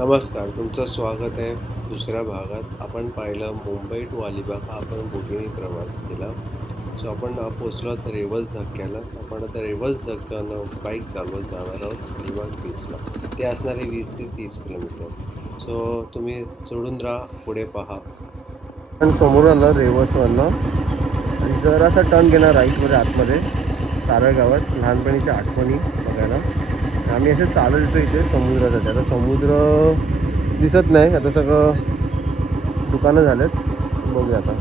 नमस्कार, तुमचं स्वागत आहे दुसऱ्या भागात. आपण पाहिलं मुंबई टू अलिबाग हा आपण बोटीने प्रवास केला. सो आपण पोहोचलो आहोत रेवस धक्क्याला. आपण आता रेवस धक्क्यानं बाईक चालवत जाणार आहोत अलिबाग बीचला. ते असणारे 20 ते 30 किलोमीटर. सो तुम्ही सोडून राहा, पुढे पहा. पण समोर आलं रेवसवरनं आणि जरासा टर्न घेणार राईटमध्ये आतमध्ये सारळ गावात लहानपणीच्या आठवणी बघायला. आम्ही असं चालत येतो इथे समुद्रात. आता समुद्र दिसत नाही, आता सगळं दुकानं झालेत. बघूया आता.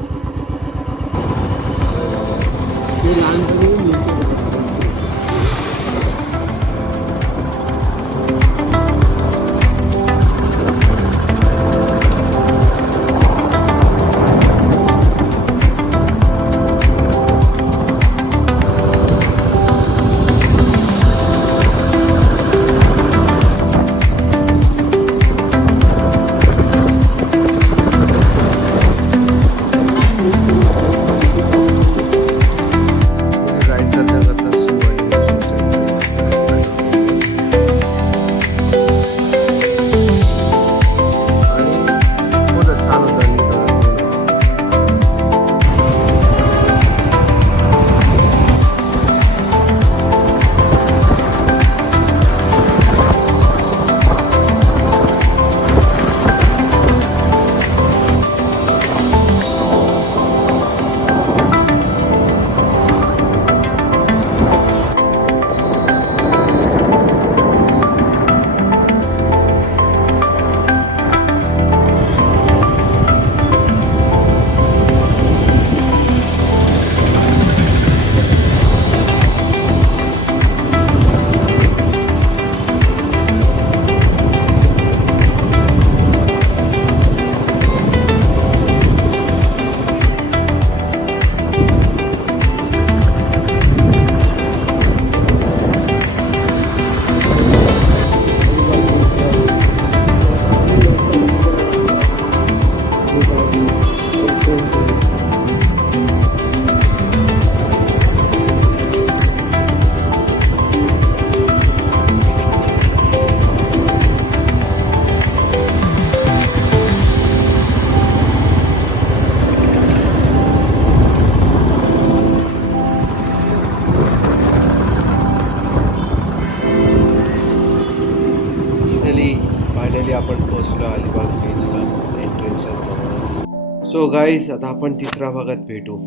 फायनली आपण पोहोचलो अलिबाग बीचला, एंट्रन्सला जवळच. सो गाईज, आता आपण तिसऱ्या भागात भेटू.